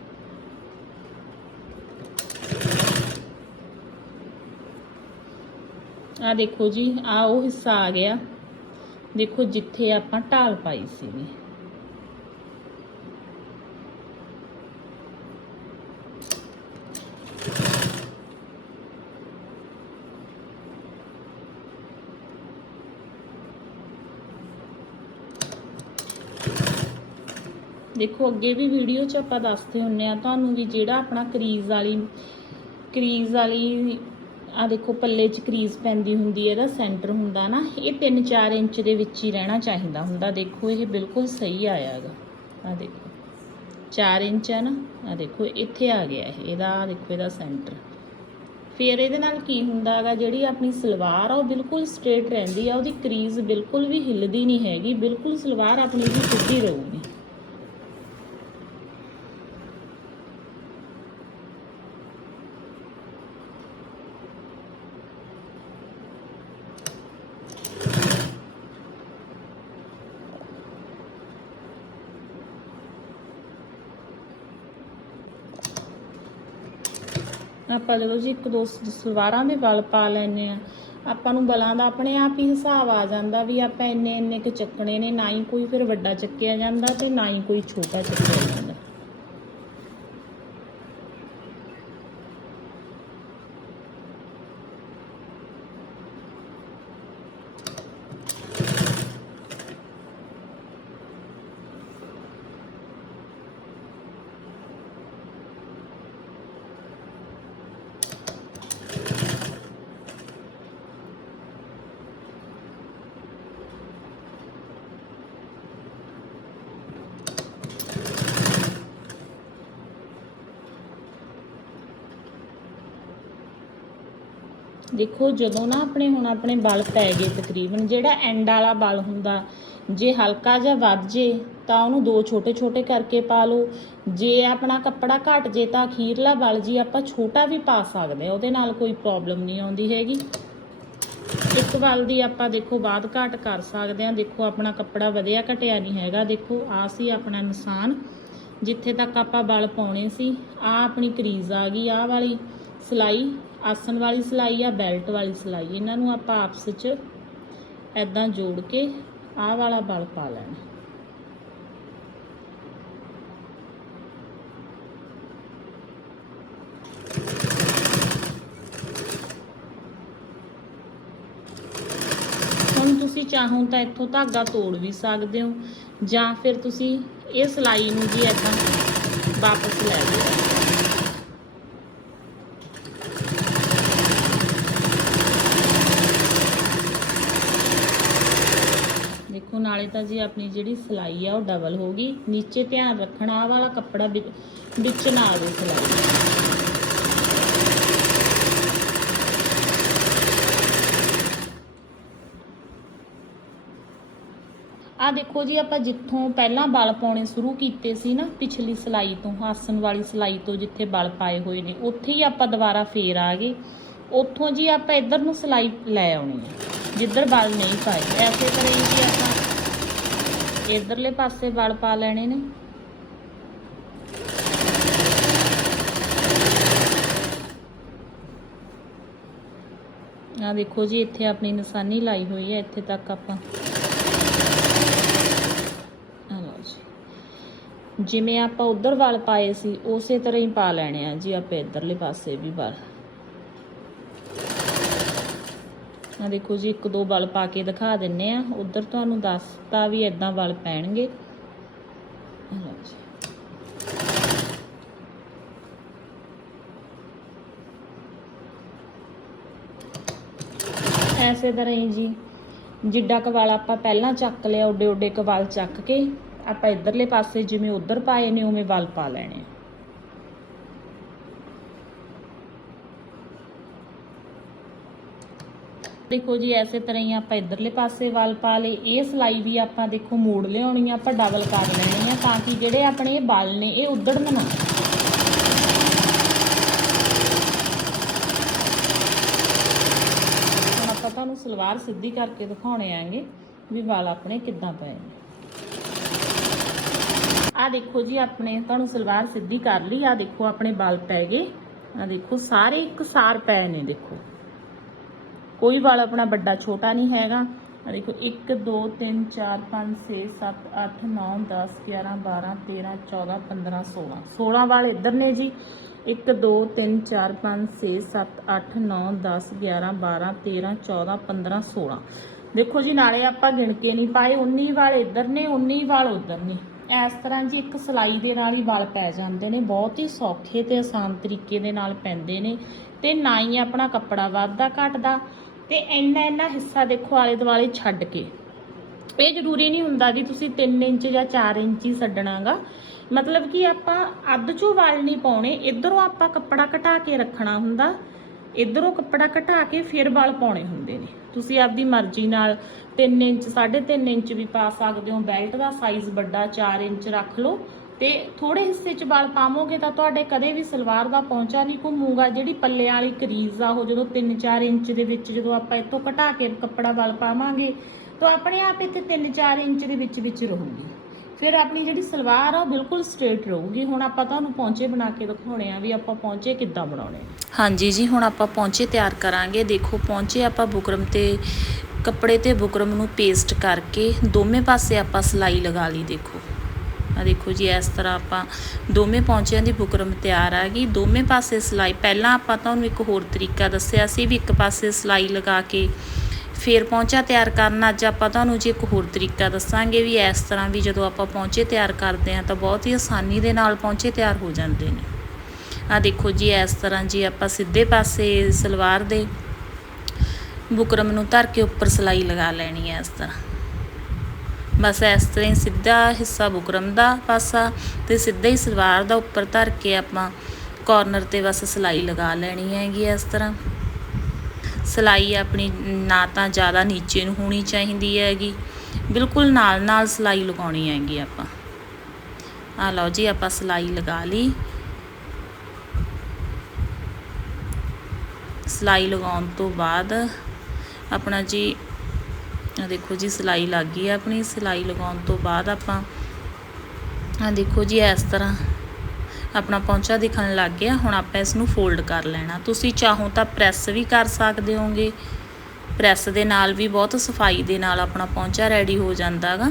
ਆ ਦੇਖੋ ਜੀ ਆ ਉਹ ਹਿੱਸਾ ਆ ਗਿਆ। ਦੇਖੋ ਜਿੱਥੇ ਆਪਾਂ ਢਾਲ ਪਾਈ ਸੀਗੀ। ਦੇਖੋ, ਅੱਗੇ ਵੀ ਵੀਡੀਓ 'ਚ ਆਪਾਂ ਦੱਸਦੇ ਹੁੰਨੇ ਆ, ਤੁਹਾਨੂੰ ਵੀ ਜਿਹੜਾ ਆਪਣਾ ਕਰੀਜ਼ ਵਾਲੀ ਕਰੀਜ਼ ਵਾਲੀ ਆ ਦੇਖੋ, ਪੱਲੇ 'ਚ ਕਰੀਜ਼ ਪੈਂਦੀ ਹੁੰਦੀ ਹੈ, ਇਹਦਾ ਸੈਂਟਰ ਹੁੰਦਾ ਨਾ, ਇਹ 3-4 ਇੰਚ ਦੇ ਵਿੱਚ ਹੀ ਰਹਿਣਾ ਚਾਹੀਦਾ ਹੁੰਦਾ। ਦੇਖੋ, ਇਹ ਬਿਲਕੁਲ ਸਹੀ ਆਇਆ ਹੈਗਾ। ਆ ਦੇਖੋ 4 ਇੰਚ ਹੈ ਨਾ ਆ ਦੇਖੋ, ਇੱਥੇ ਆ ਗਿਆ ਇਹਦਾ ਦੇਖੋ, ਇਹਦਾ ਸੈਂਟਰ ਫਿਰ ਇਹਦੇ ਨਾਲ ਕੀ ਹੁੰਦਾ ਹੈਗਾ, ਜਿਹੜੀ ਆਪਣੀ ਸਲਵਾਰ ਆ, ਉਹ ਬਿਲਕੁਲ ਸਟ੍ਰੇਟ ਰਹਿੰਦੀ ਆ, ਉਹਦੀ ਕਰੀਜ਼ ਬਿਲਕੁਲ ਵੀ ਹਿੱਲਦੀ ਨਹੀਂ ਹੈਗੀ, ਬਿਲਕੁਲ ਸਲਵਾਰ ਆਪਣੀ ਵੀ ਸਿੱਧੀ ਰਹੂਗੀ। ਆਪਾਂ ਜਦੋਂ ਜੀ ਇੱਕ ਦੋ ਸਲਵਾਰਾਂ ਦੇ ਵਲ ਪਾ ਲੈਨੇ ਆ ਆਪਾਂ ਨੂੰ ਬਲਾਂ ਦਾ ਆਪਣੇ ਆਪ ਹੀ ਹਿਸਾਬ ਆ ਜਾਂਦਾ ਵੀ ਆਪਾਂ ਇੰਨੇ ਇੰਨੇ ਕੁ ਚੱਕਣੇ ਨੇ, ਨਾ ਹੀ ਕੋਈ ਫਿਰ ਵੱਡਾ ਚੱਕਿਆ ਜਾਂਦਾ ਤੇ ਨਾ ਹੀ ਕੋਈ ਛੋਟਾ ਚੱਕਿਆ ਜਾਂਦਾ ਦੇਖੋ, ਜਦੋਂ ਨਾ ਆਪਣੇ, ਹੁਣ ਆਪਣੇ ਬਲ ਪੈ ਗਏ ਤਕਰੀਬਨ, ਜਿਹੜਾ ਐਂਡ ਵਾਲਾ ਬਲ ਹੁੰਦਾ, ਜੇ ਹਲਕਾ ਜਿਹਾ ਵੱਧ ਜੇ, ਤਾਂ ਉਹਨੂੰ ਦੋ ਛੋਟੇ ਛੋਟੇ ਕਰਕੇ ਪਾ ਲਓ। ਜੇ ਆਪਣਾ ਕੱਪੜਾ ਘਟ ਜੇ, ਤਾਂ ਅਖੀਰਲਾ ਬਲ ਜੀ ਆਪਾਂ ਛੋਟਾ ਵੀ ਪਾ ਸਕਦੇ ਆ ਉਹਦੇ ਨਾਲ ਕੋਈ ਪ੍ਰੋਬਲਮ ਨਹੀਂ ਆਉਂਦੀ ਹੈਗੀ। ਇੱਕ ਬਲ ਦੀ ਆਪਾਂ ਦੇਖੋ ਬਾਅਦ ਘਾਟ ਕਰ ਸਕਦੇ ਆ ਦੇਖੋ, ਆਪਣਾ ਕੱਪੜਾ ਵਧਿਆ ਘਟਿਆ ਨਹੀਂ ਹੈਗਾ। ਦੇਖੋ, ਆ ਸੀ ਆਪਣਾ ਨਿਸ਼ਾਨ, ਜਿੱਥੇ ਤੱਕ ਆਪਾਂ ਬਲ ਪਾਉਣੇ ਸੀ। ਆ ਆਪਣੀ ਕਰੀਜ਼ ਆ ਗਈ ਆਹ ਵਾਲੀ। ਸਲਾਈ, ਆਸਣ ਵਾਲੀ ਸਲਾਈ ਆ ਬੈਲਟ ਵਾਲੀ ਸਲਾਈ, ਇਹਨਾਂ ਨੂੰ ਆਪਾਂ ਆਪਸ ਵਿੱਚ ਐਦਾਂ ਜੋੜ ਕੇ ਆਹ ਵਾਲਾ ਬਲ ਪਾ ਲੈਣਾ। ਹੁਣ ਤੁਸੀਂ ਚਾਹੋ ਤਾਂ ਇੱਥੋਂ ਧਾਗਾ ਤੋੜ ਵੀ ਸਕਦੇ ਹੋ ਜਾਂ ਫਿਰ ਤੁਸੀਂ ਇਹ ਸਲਾਈ ਨੂੰ ਜੀ ਐਦਾਂ ਵਾਪਸ ਲੈ ਲਓ ਦੇਖੋ ਨਾਲੇ ਤਾਂ ਜੀ ਆਪਣੀ ਜਿਹੜੀ ਸਲਾਈ ਆ ਉਹ ਡਬਲ ਹੋ ਗਈ। ਨੀਚੇ ਧਿਆਨ ਰੱਖਣਾ, ਆਹ ਵਾਲਾ ਕੱਪੜਾ ਵਿੱਚ ਨਾ ਆਵੇ ਸਲਾਈ। ਆ ਦੇਖੋ ਜੀ, ਆਪਾਂ ਜਿੱਥੋਂ ਪਹਿਲਾਂ ਬਲ ਪਾਉਣੇ ਸ਼ੁਰੂ ਕੀਤੇ ਸੀ ਨਾ, ਪਿਛਲੀ ਸਲਾਈ ਤੋਂ ਆਸਨ ਵਾਲੀ ਸਲਾਈ ਤੋਂ ਜਿੱਥੇ ਬਲ ਪਾਏ ਹੋਏ ਨੇ, ਉੱਥੇ ਹੀ ਆਪਾਂ ਦੁਬਾਰਾ ਫੇਰ ਆ ਗਏ। ਉੱਥੋਂ ਜੀ ਆਪਾਂ ਇੱਧਰ ਨੂੰ ਸਲਾਈ ਲੈ ਆਉਣੀ ਹੈ ਜਿੱਧਰ ਬਲ ਨਹੀਂ ਪਾਏ। ਐਸੇ ਤਰ੍ਹਾਂ ਹੀ ਜੀ ਆਪਾਂ ਇਧਰਲੇ ਪਾਸੇ ਵਲ ਪਾ ਲੈਣੇ ਨੇ। ਆ ਦੇਖੋ ਜੀ, ਇੱਥੇ ਆਪਣੀ ਨਿਸ਼ਾਨੀ ਲਾਈ ਹੋਈ ਹੈ, ਇੱਥੇ ਤੱਕ ਆਪਾਂ। ਜਿਵੇਂ ਆਪਾਂ ਉਧਰ ਵਲ ਪਾਏ ਸੀ, ਉਸੇ ਤਰ੍ਹਾਂ ਹੀ ਪਾ ਲੈਣੇ ਆ ਜੀ, ਆਪਾਂ ਇਧਰਲੇ ਪਾਸੇ ਵੀ ਵਲ। ਆ ਦੇਖੋ ਜੀ, ਇੱਕ ਦੋ ਵਲ ਪਾ ਕੇ ਦਿਖਾ ਦਿੰਨੇ ਆ। ਉਧਰ ਤੁਹਾਨੂੰ ਦੱਸਤਾ ਵੀ ਇਦਾਂ ਵਲ ਪੈਣਗੇ। ਆ ਐਸੇ ਤਰ੍ਹਾਂ ਹੀ ਜੀ, ਜਿੱਡਾ ਕਵਾਲ ਆਪਾਂ ਪਹਿਲਾਂ ਚੱਕ ਲਿਆ ਓਡੇ ਓਡੇ ਕਵਾਲ ਚੱਕ ਕੇ, ਆਪਾਂ ਇਧਰਲੇ ਪਾਸੇ ਜਿਵੇਂ ਉਧਰ ਪਾਏ ਨੇ, ਉਵੇਂ ਵਲ ਪਾ ਲੈਣੇ ਆ। ਦੇਖੋ ਜੀ, ਐਸੇ ਤਰ੍ਹਾਂ ਹੀ ਆਪਾਂ ਇਧਰਲੇ ਪਾਸੇ ਵੱਲ ਪਾ ਲਏ। ਇਹ ਸਲਾਈ ਵੀ ਆਪਾਂ ਦੇਖੋ ਮੋੜ ਲਿਆਉਣੀ ਆ, ਆਪਾਂ ਡਬਲ ਕਰ ਲੈਣੀ ਆ ਤਾਂ ਕਿ ਜਿਹੜੇ ਆਪਣੇ ਇਹ ਬਲ ਨੇ, ਇਹ ਉਧੜਨ ਨਾ। ਹੁਣ ਆਪਾਂ ਤੁਹਾਨੂੰ ਸਲਵਾਰ ਸਿੱਧੀ ਕਰਕੇ ਦਿਖਾਉਣੇ ਆਂਗੇ ਵੀ ਵਾਲ ਆਪਣੇ ਕਿੱਦਾਂ ਪਏ ਨੇ। ਆ ਦੇਖੋ ਜੀ, ਆਪਣੇ ਤੁਹਾਨੂੰ ਸਲਵਾਰ ਸਿੱਧੀ ਕਰ ਲਈ। ਆ ਦੇਖੋ, ਆਪਣੇ ਵਾਲ ਪੈ ਗਏ। ਆ ਦੇਖੋ, ਸਾਰੇ ਇੱਕਸਾਰ ਪਏ ਨੇ, ਦੇਖੋ। ਕੋਈ ਵਾਲ ਆਪਣਾ ਵੱਡਾ, ਛੋਟਾ ਨਹੀਂ ਹੈਗਾ। ਦੇਖੋ 1 2 3 4 5 6 7 8 9 10 11 12 13 14 15 16 16 ਵਾਲ ਇੱਧਰ ਨੇ ਜੀ। 1 2 3 4 5 6 7 8 9 10 11 12 13 14 15 16 ਦੇਖੋ ਜੀ, ਨਾਲੇ ਆਪਾਂ ਗਿਣ ਕੇ ਨਹੀਂ ਪਾਏ। 19 ਵਾਲ ਇੱਧਰ ਨੇ 19 ਵਾਲ ਉੱਧਰ ਨੇ। ਇਸ ਤਰ੍ਹਾਂ ਜੀ ਇੱਕ ਸਲਾਈ ਦੇ ਨਾਲ ਹੀ ਵਾਲ ਪੈ ਜਾਂਦੇ ਨੇ। ਬਹੁਤ ਹੀ ਸੌਖੇ ਤੇ ਆਸਾਨ ਤਰੀਕੇ ਦੇ ਨਾਲ ਪੈਂਦੇ ਨੇ। ਤੇ ਨਾ ਹੀ ਆਪਣਾ ਕੱਪੜਾ ਵੱਧਦਾ ਘਟਦਾ ਤੇ ਇੰਨਾ ਇੰਨਾ ਹਿੱਸਾ ਦੇਖੋ ਆਲੇ ਦੁਆਲੇ ਛੱਡ ਕੇ। ਇਹ ਜ਼ਰੂਰੀ ਨਹੀਂ ਹੁੰਦਾ ਵੀ ਤੁਸੀਂ 3 ਇੰਚ ਜਾਂ 4 ਇੰਚ ਹੀ ਛੱਡਣਾਗਾ ਮਤਲਬ ਕਿ ਆਪਾਂ ਅੱਧ ਚੋਂ ਵਾਲ ਨਹੀਂ ਪਾਉਣੇ, ਇਧਰੋਂ ਆਪਾਂ ਕੱਪੜਾ ਘਟਾ ਕੇ ਰੱਖਣਾ ਹੁੰਦਾ, ਇਧਰੋਂ ਕੱਪੜਾ ਘਟਾ ਕੇ ਫਿਰ ਵਾਲ ਪਾਉਣੇ ਹੁੰਦੇ ਨੇ। ਤੁਸੀਂ ਆਪਦੀ ਮਰਜ਼ੀ ਨਾਲ 3 ਇੰਚ 3.5 ਇੰਚ ਵੀ ਪਾ ਸਕਦੇ ਹੋ, ਬੈਲਟ ਦਾ ਸਾਈਜ਼ ਵੱਡਾ 4 ਇੰਚ ਰੱਖ ਲਓ। ਤੇ ਥੋੜੇ ਹਿੱਸੇ 'ਚ ਵਾਲ ਪਾਵੋਗੇ ਤਾਂ ਤੁਹਾਡੇ ਕਦੇ ਵੀ ਸਲਵਾਰ ਦਾ ਪਹੁੰਚਾ ਨਹੀਂ ਘੁੰਮੂਗਾ। ਜਿਹੜੀ ਪੱਲਿਆਂ ਵਾਲੀ ਕਰੀਜ਼ ਆ, ਉਹ ਜਦੋਂ 3-4 ਇੰਚ ਦੇ ਵਿੱਚ ਜਦੋਂ ਆਪਾਂ ਇੱਥੋਂ ਘਟਾ ਕੇ ਕੱਪੜਾ ਬਲ ਪਾਵਾਂਗੇ, ਤਾਂ ਆਪਣੇ ਆਪ ਇੱਥੇ 3-4 ਇੰਚ ਦੇ ਵਿੱਚ ਵਿੱਚ ਰਹੂਗੀ। ਫਿਰ ਆਪਣੀ ਜਿਹੜੀ ਸਲਵਾਰ ਆ, ਉਹ ਬਿਲਕੁਲ ਸਟ੍ਰੇਟ ਰਹੂਗੀ। ਹੁਣ ਆਪਾਂ ਤੁਹਾਨੂੰ ਪੌਂਚੇ ਬਣਾ ਕੇ ਦਿਖਾਉਣੇ ਆ ਵੀ ਆਪਾਂ ਪੌਂਚੇ ਕਿੱਦਾਂ ਬਣਾਉਣੇ ਹਾਂਜੀ ਜੀ, ਹੁਣ ਆਪਾਂ ਪੌਂਚੇ ਤਿਆਰ ਕਰਾਂਗੇ। ਦੇਖੋ, ਪੌਂਚੇ ਆਪਾਂ ਬੁਕਰਮ ਤੇ, ਕੱਪੜੇ ਤੇ ਬੁਕਰਮ ਨੂੰ ਪੇਸਟ ਕਰਕੇ ਦੋਵੇਂ ਪਾਸੇ ਆਪਾਂ ਸਲਾਈ ਲਗਾ ਲਈ, ਦੇਖੋ। ਆ ਦੇਖੋ ਜੀ, ਇਸ ਤਰ੍ਹਾਂ ਆਪਾਂ ਦੋਵੇਂ ਪੌਂਚਿਆਂ ਦੀ ਬੁਕਰਮ ਤਿਆਰ ਆ ਗਈ। ਦੋਵੇਂ ਪਾਸੇ ਸਲਾਈ, ਪਹਿਲਾਂ ਆਪਾਂ ਤੁਹਾਨੂੰ ਇੱਕ ਹੋਰ ਤਰੀਕਾ ਦੱਸਿਆ ਸੀ ਵੀ ਇੱਕ ਪਾਸੇ ਸਲਾਈ ਲਗਾ ਕੇ ਫੇਰ ਪੌਂਚਾ ਤਿਆਰ ਕਰਨ। ਅੱਜ ਆਪਾਂ ਤੁਹਾਨੂੰ ਜੀ ਇੱਕ ਹੋਰ ਤਰੀਕਾ ਦੱਸਾਂਗੇ ਵੀ ਇਸ ਤਰ੍ਹਾਂ ਵੀ ਜਦੋਂ ਆਪਾਂ ਪੌਂਚੇ ਤਿਆਰ ਕਰਦੇ ਆ ਤਾਂ ਬਹੁਤ ਹੀ ਆਸਾਨੀ ਦੇ ਨਾਲ ਪੌਂਚੇ ਤਿਆਰ ਹੋ ਜਾਂਦੇ ਨੇ। ਆ ਦੇਖੋ ਜੀ, ਇਸ ਤਰ੍ਹਾਂ ਜੀ ਆਪਾਂ ਸਿੱਧੇ ਪਾਸੇ ਸਲਵਾਰ ਦੇ ਬੁਕਰਮ ਨੂੰ ਧਰ ਕੇ ਉੱਪਰ ਸਲਾਈ ਲਗਾ ਲੈਣੀ ਹੈ ਇਸ ਤਰ੍ਹਾਂ। ਬਸ ਇਸ ਤਰ੍ਹਾਂ ਹੀ ਸਿੱਧਾ ਹਿੱਸਾ ਬੁਕਰਮ ਦਾ ਪਾਸਾ ਤੇ ਸਿੱਧਾ ਹੀ ਸਲਵਾਰ ਦਾ ਉੱਪਰ ਧਰ ਕੇ ਆਪਾਂ ਕਾਰਨਰ ਤੇ ਬਸ ਸਲਾਈ ਲਗਾ ਲੈਣੀ ਹੈਗੀ ਇਸ ਤਰ੍ਹਾਂ। ਸਿਲਾਈ ਆਪਣੀ ਨਾ ਤਾਂ ਜ਼ਿਆਦਾ ਨੀਚੇ ਨੂੰ ਹੋਣੀ ਚਾਹੀਦੀ ਹੈਗੀ। ਬਿਲਕੁਲ ਨਾਲ ਨਾਲ ਸਿਲਾਈ ਲਗਾਉਣੀ ਹੈਗੀ ਆਪਾਂ। ਆ ਲਓ ਜੀ, ਆਪਾਂ ਸਿਲਾਈ ਲਗਾ ਲਈ। ਸਿਲਾਈ ਲਗਾਉਣ ਤੋਂ ਬਾਅਦ ਆਪਣਾ ਜੀ ਆ ਦੇਖੋ ਜੀ, ਸਿਲਾਈ ਲੱਗ ਗਈ ਆ ਆਪਣੀ। ਸਿਲਾਈ ਲਗਾਉਣ ਤੋਂ ਬਾਅਦ ਆਪਾਂ, ਆ ਦੇਖੋ ਜੀ, ਇਸ ਤਰ੍ਹਾਂ ਆਪਣਾ ਪੌਂਚਾ ਦਿਖਣ ਲੱਗ ਗਿਆ। ਹੁਣ ਆਪਾਂ ਇਸ ਨੂੰ ਫੋਲਡ ਕਰ ਲੈਣਾ। ਤੁਸੀਂ ਚਾਹੋ ਤਾਂ ਪ੍ਰੈਸ ਵੀ ਕਰ ਸਕਦੇ ਹੋਗੇ। ਪ੍ਰੈਸ ਦੇ ਨਾਲ ਵੀ ਬਹੁਤ, ਸਫ਼ਾਈ ਦੇ ਨਾਲ ਆਪਣਾ ਪੌਂਚਾ ਰੈਡੀ ਹੋ ਜਾਂਦਾ ਹੈਗਾ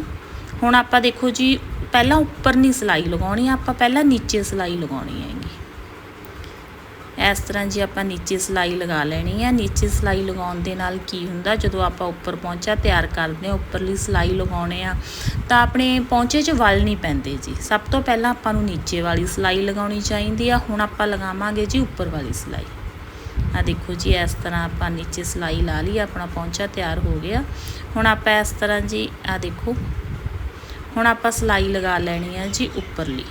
ਹੁਣ ਆਪਾਂ ਦੇਖੋ ਜੀ, ਪਹਿਲਾਂ ਉੱਪਰ ਨਹੀਂ ਸਿਲਾਈ ਲਗਾਉਣੀ, ਆਪਾਂ ਪਹਿਲਾਂ ਨੀਚੇ ਸਿਲਾਈ ਲਗਾਉਣੀ ਹੈਗੀ। ਇਸ ਤਰ੍ਹਾਂ ਜੀ ਆਪਾਂ ਨੀਚੇ ਸਿਲਾਈ ਲਗਾ ਲੈਣੀ ਆ। ਨੀਚੇ ਸਿਲਾਈ ਲਗਾਉਣ ਦੇ ਨਾਲ ਕੀ ਹੁੰਦਾ, ਜਦੋਂ ਆਪਾਂ ਉੱਪਰ ਪਹੁੰਚਾ, ਤਿਆਰ ਕਰਦੇ ਹਾਂ, ਉੱਪਰਲੀ ਸਿਲਾਈ ਲਗਾਉਣੇ ਆ, ਤਾਂ ਆਪਣੇ ਪਹੁੰਚੇ 'ਚ ਵਲ ਨਹੀਂ ਪੈਂਦੇ ਜੀ। ਸਭ ਤੋਂ ਪਹਿਲਾਂ ਆਪਾਂ ਨੂੰ ਨੀਚੇ ਵਾਲੀ ਸਿਲਾਈ ਲਗਾਉਣੀ ਚਾਹੀਦੀ ਆ। ਹੁਣ ਆਪਾਂ ਲਗਾਵਾਂਗੇ ਜੀ ਉੱਪਰ ਵਾਲੀ ਸਿਲਾਈ। ਆ ਦੇਖੋ ਜੀ, ਇਸ ਤਰ੍ਹਾਂ ਆਪਾਂ ਨੀਚੇ ਸਿਲਾਈ ਲਾ ਲਈ, ਆਪਣਾ ਪੌਂਚਾ ਤਿਆਰ ਹੋ ਗਿਆ। ਹੁਣ ਆਪਾਂ ਇਸ ਤਰ੍ਹਾਂ ਜੀ ਆ ਦੇਖੋ, ਹੁਣ ਆਪਾਂ ਸਿਲਾਈ ਲਗਾ ਲੈਣੀ ਆ ਜੀ ਉੱਪਰਲੀ।